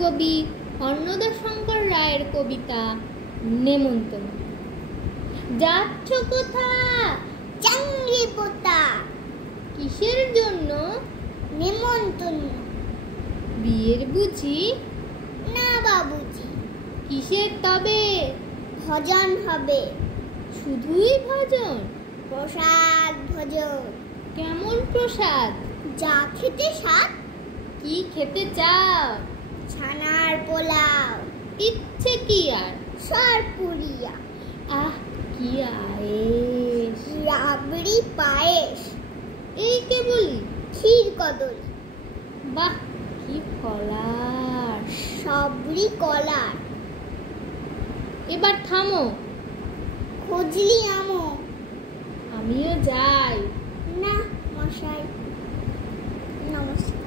কবি অন্নদাশঙ্কর রায়ের কবিতা নেমন্তন্ন। যাচ্ছ কোথা? চাংড়ি পোতা। কিসের জন্য? নেমন্তন্ন। বিয়ের বুঝি? না বাবুজি। কিসের তবে? ভজন হবে। শুধুই ভজন? প্রসাদ ভোজন। কেমন প্রসাদ? যা খেতে স্বাদ। কি খেতে চাও? ছানার পোলাও। ইচ্ছে কি আর? সরপুরিয়া। আহ, কি আয়েশ! রাবড়ি পায়েস। এই কে বলি? ক্ষীর কদলি। বাহ, কি ফলার! সবরি কলার। এবার থামো, খুঁজলি আমো। আমিও যাই। না মশাই, নমস্কার।